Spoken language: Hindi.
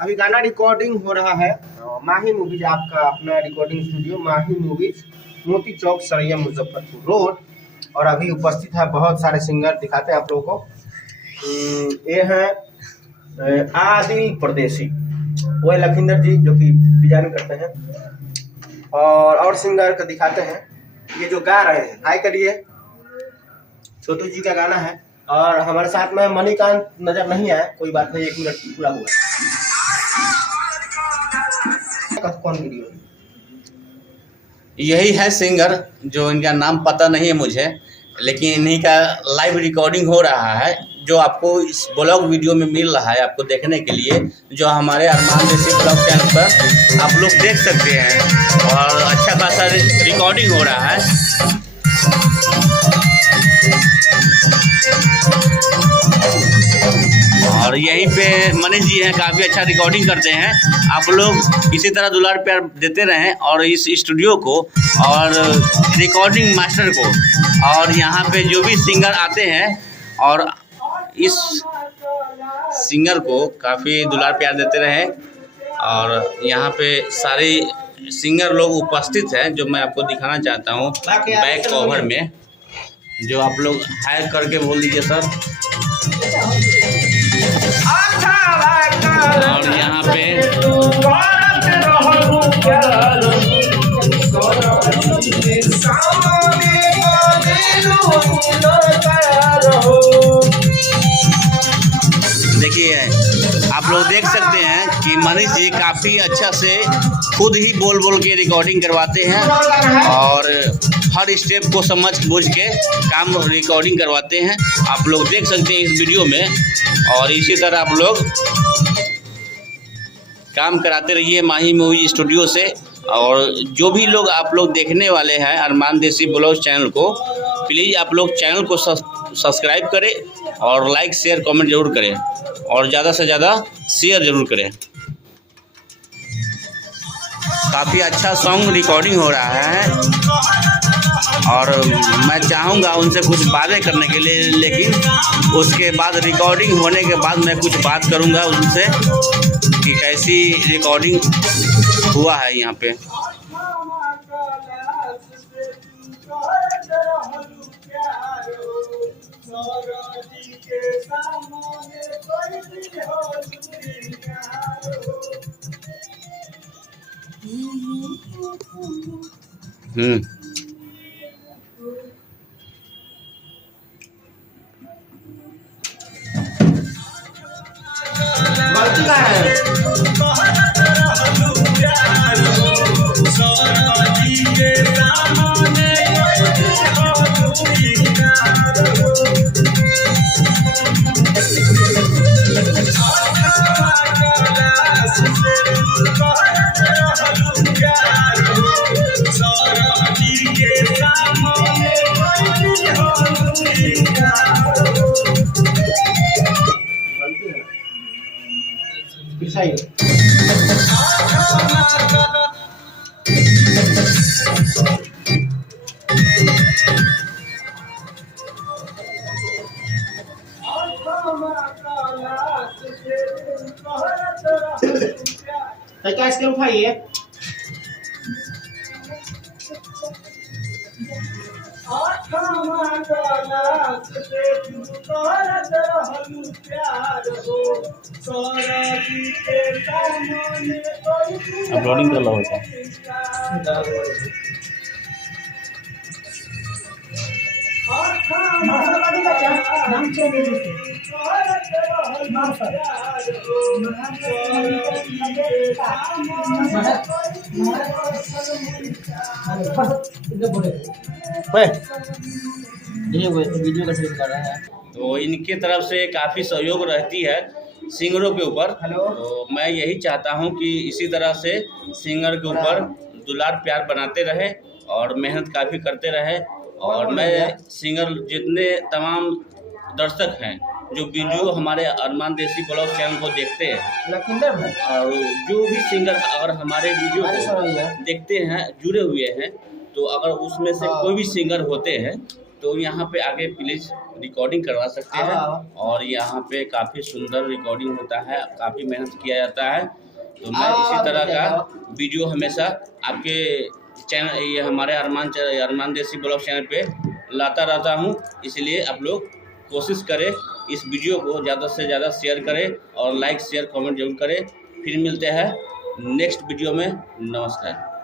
अभी गाना रिकॉर्डिंग हो रहा है माही मूवीज, आपका अपना रिकॉर्डिंग स्टूडियो माही मूवीज, मोती चौक, सरिया, मुजफ्फरपुर रोड। और अभी उपस्थित है बहुत सारे सिंगर, दिखाते हैं आप लोगों को। ये हैं आदिल परदेसी, वो है लखिंदर जी जो कि डिजाइन करते हैं। और सिंगर को दिखाते हैं, ये जो गा रहे हैं, हाय करिए। छोटू जी का गाना है। और हमारे साथ में मणिकांत नजर नहीं आया, कोई बात नहीं, 1 मिनट पूरा हुआ। कौन वीडियो? यही है सिंगर, जो इनका नाम पता नहीं है मुझे, लेकिन इन्हीं का लाइव रिकॉर्डिंग हो रहा है, जो आपको इस ब्लॉग वीडियो में मिल रहा है आपको देखने के लिए, जो हमारे अरमान देसी ब्लॉग चैनल पर आप लोग देख सकते हैं। और अच्छा खासा रिकॉर्डिंग हो रहा है। और यहीं पे मनीष जी हैं, काफ़ी अच्छा रिकॉर्डिंग करते हैं। आप लोग इसी तरह दुलार प्यार देते रहें, और इस स्टूडियो को और रिकॉर्डिंग मास्टर को, और यहाँ पे जो भी सिंगर आते हैं, और इस सिंगर को काफ़ी दुलार प्यार देते रहें। और यहाँ पे सारे सिंगर लोग उपस्थित हैं, जो मैं आपको दिखाना चाहता हूँ बैक कवर में, जो आप लोग हायर करके बोल दीजिए सर। और यहाँ पे देखिए, आप लोग देख सकते हैं कि मनीष जी काफ़ी अच्छा से खुद ही बोल बोल के रिकॉर्डिंग करवाते हैं, और हर स्टेप को समझ बूझ के काम रिकॉर्डिंग करवाते हैं। आप लोग देख सकते हैं इस वीडियो में। और इसी तरह आप लोग काम कराते रहिए माही मूवी स्टूडियो से। और जो भी लोग आप लोग देखने वाले हैं अरमान देसी ब्लॉग चैनल को, प्लीज़ आप लोग चैनल को सब्सक्राइब करें, और लाइक शेयर कमेंट ज़रूर करें, और ज़्यादा से ज़्यादा शेयर ज़रूर करें। काफ़ी अच्छा सॉन्ग रिकॉर्डिंग हो रहा है, और मैं चाहूँगा उनसे कुछ बातें करने के लिए, लेकिन उसके बाद रिकॉर्डिंग होने के बाद मैं कुछ बात करूँगा उनसे कि कैसी रिकॉर्डिंग हुआ है यहाँ पे। गलती का है। क्या इसके उठाइए। अपलोडिंग कर लो होता वीडियो का शेयर कर रहा है। तो इनके तरफ से काफ़ी सहयोग रहती है सिंगरों के ऊपर। हेलो। तो मैं यही चाहता हूँ कि इसी तरह से सिंगर के ऊपर दुलार प्यार बनाते रहे और मेहनत काफ़ी करते रहे। और मैं सिंगर जितने तमाम दर्शक हैं जो वीडियो हमारे अरमान देसी ब्लॉग चैनल को देखते हैं, लखिंदर भाई, और जो भी सिंगर अगर हमारे वीडियो को देखते हैं, जुड़े हुए हैं, तो अगर उसमें से कोई भी सिंगर होते हैं तो यहाँ पे आके प्लीज़ रिकॉर्डिंग करवा सकते हैं। और यहाँ पे काफ़ी सुंदर रिकॉर्डिंग होता है, काफ़ी मेहनत किया जाता है। तो मैं इसी तरह का वीडियो हमेशा आपके चैनल, ये हमारे अरमान देसी ब्लॉग चैनल पे लाता रहता हूँ। इसलिए आप लोग कोशिश करें, इस वीडियो को ज़्यादा से ज़्यादा शेयर करें और लाइक शेयर कमेंट जरूर करें। फिर मिलते हैं नेक्स्ट वीडियो में। नमस्कार।